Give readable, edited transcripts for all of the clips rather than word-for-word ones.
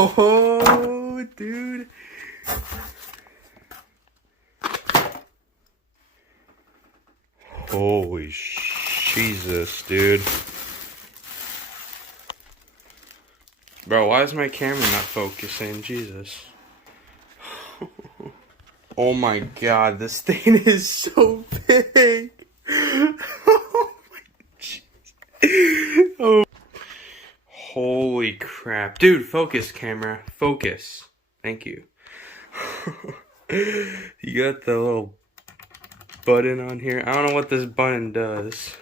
Oh, dude. Holy Jesus, dude. Bro, why is my camera not focusing? Jesus. Oh my god, this thing is so big. Oh my jeez. Oh. Holy crap. Dude, focus, camera. Focus. Thank you. You got the little button on here. I don't know what this button does.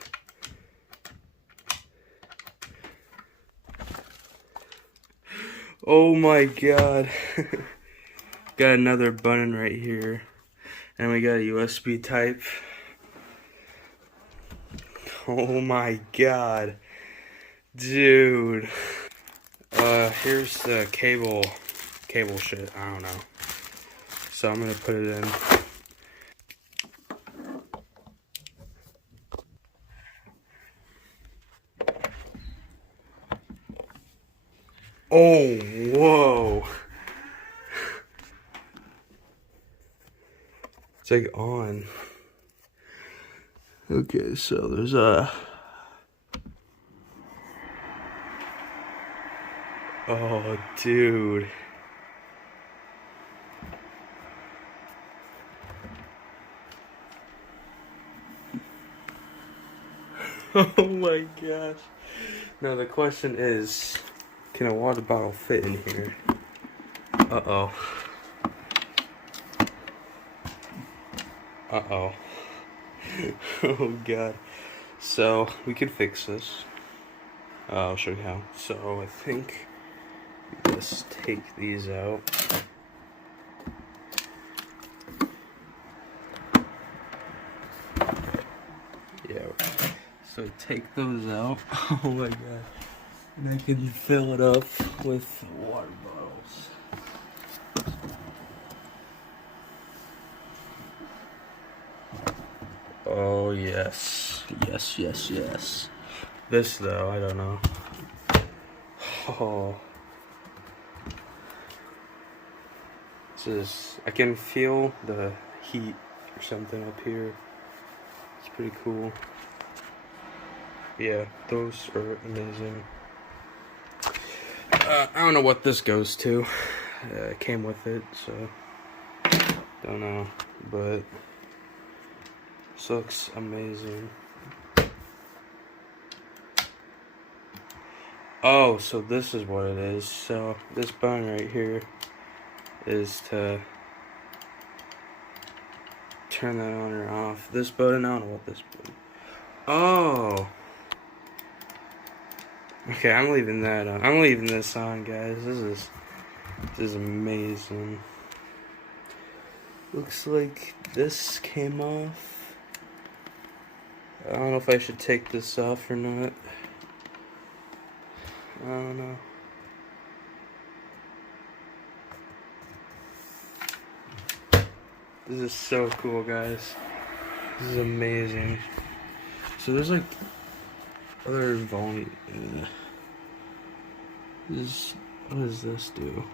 Oh my god. Got another button right here. And we got a USB type. Oh my god. Dude. Here's the cable shit. I don't know. So I'm gonna put it in. Oh, whoa. It's like on. Okay, so there's a... Oh, dude. Oh my gosh. Now the question is, can a water bottle fit in here? Uh-oh. Uh-oh. Oh god. So, we can fix this. I'll show you how. So, I think we just take these out. Yeah. So, take those out. Oh my god. And I can fill it up with water bottles. Oh, yes. Yes, yes, yes. This, though, I don't know. Oh. This is... I can feel the heat or something up here. It's pretty cool. Yeah, those are amazing. I don't know what this goes to. It came with it, so... Don't know, but... This looks amazing. Oh, so this is what it is. So this button right here is to turn that on or off. This button, I don't know what this button. Oh. Okay, I'm leaving that on. I'm leaving this on, guys. This is amazing. Looks like this came off. I don't know if I should take this off or not. I don't know. This is so cool, guys. This is amazing. So there's like other volume. What does this do?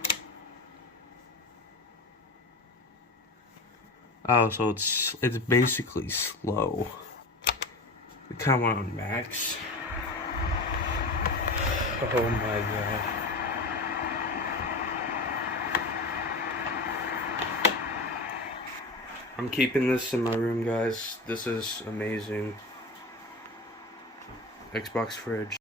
Oh, so it's basically slow. We kind of went on max. Oh my god. I'm keeping this in my room, guys. This is amazing. Xbox fridge.